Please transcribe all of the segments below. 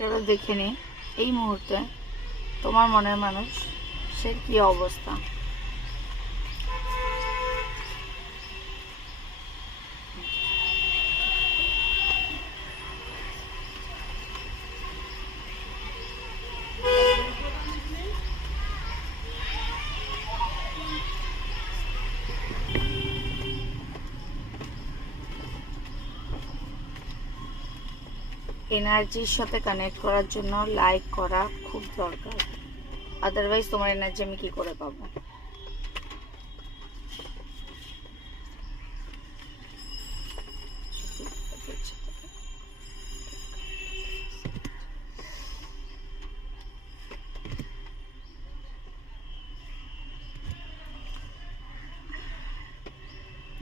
চলো দেখে নি এই মুহূর্তে তোমার মনের মানুষ সে কি অবস্থা। এনার্জির সাথে কানেক্ট করার জন্য লাইক করা খুব দরকার, আদারওয়াইজ তোমার এনার্জি আমি কি করে পাবো।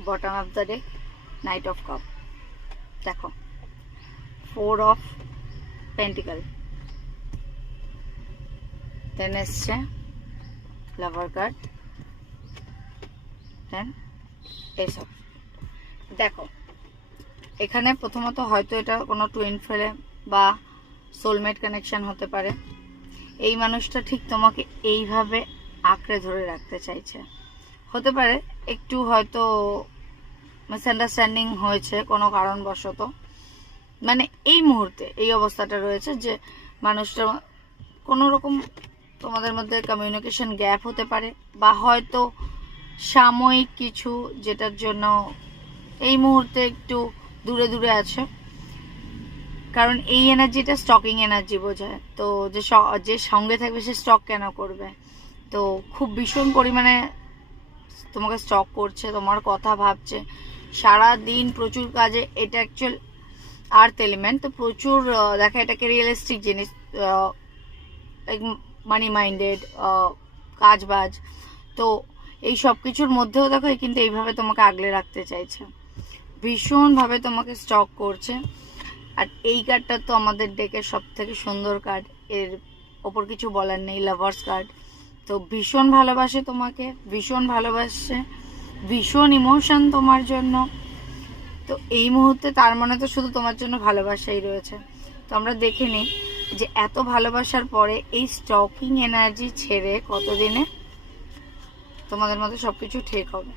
Bottom of the deck night of cup, দেখো 4 অফ পেন্টিকল, দেন এসছে লাভার কার্ড, দেন এসব। দেখো এখানে প্রথমত হয়তো এটা কোনো টুইন ফ্লেম বা সোলমেট কানেকশন হতে পারে। এই মানুষটা ঠিক তোমাকে এইভাবে আঁকড়ে ধরে রাখতে চাইছে। হতে পারে একটু হয়তো মিসআন্ডারস্ট্যান্ডিং হয়েছে কোনো কারণবশত, মানে এই মুহূর্তে এই অবস্থাটা রয়েছে যে মানুষটা কোনো রকম তোমাদের মধ্যে কমিউনিকেশন গ্যাপ হতে পারে, বা হয়তো সাময়িক কিছু যেটার জন্য এই মুহূর্তে একটু দূরে দূরে আছে। কারণ এই এনার্জিটা স্টকিং এনার্জি বোঝায়, তো যে সঙ্গে থাকবে সে স্টক কেন করবে। তো খুব ভীষণ পরিমাণে তোমাকে স্টক করছে, তোমার কথা ভাবছে সারা দিন প্রচুর কাজে। এটা অ্যাকচুয়াল আর্থ এলিমেন্ট, তো প্রচুর দেখা এটাকে রিয়েলিস্টিক জিনিস, মানি মাইন্ডেড কাজ বাজ। তো এই সব কিছুর মধ্যেও দেখো কিন্তু এইভাবে তোমাকে আগলে রাখতে চাইছে, ভীষণভাবে তোমাকে স্টক করছে। আর এই কার্ডটা তো আমাদের ডেকের সব থেকে সুন্দর কার্ড, এর ওপর কিছু বলার নেই, লাভার্স কার্ড। তো ভীষণ ভালোবাসে তোমাকে, ভীষণ ভালোবাসে, ভীষণ ইমোশন তোমার জন্য। তো এই মুহূর্তে তার মনে তো শুধু তোমার জন্য ভালোবাসাই রয়েছে। তো আমরা দেখে নিই যে এত ভালোবাসার পরে এই স্টকিং এনার্জি ছেড়ে কতদিনে তোমাদের মধ্যে সবকিছু ঠিক হবে।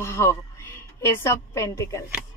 Wow, S of pentacles.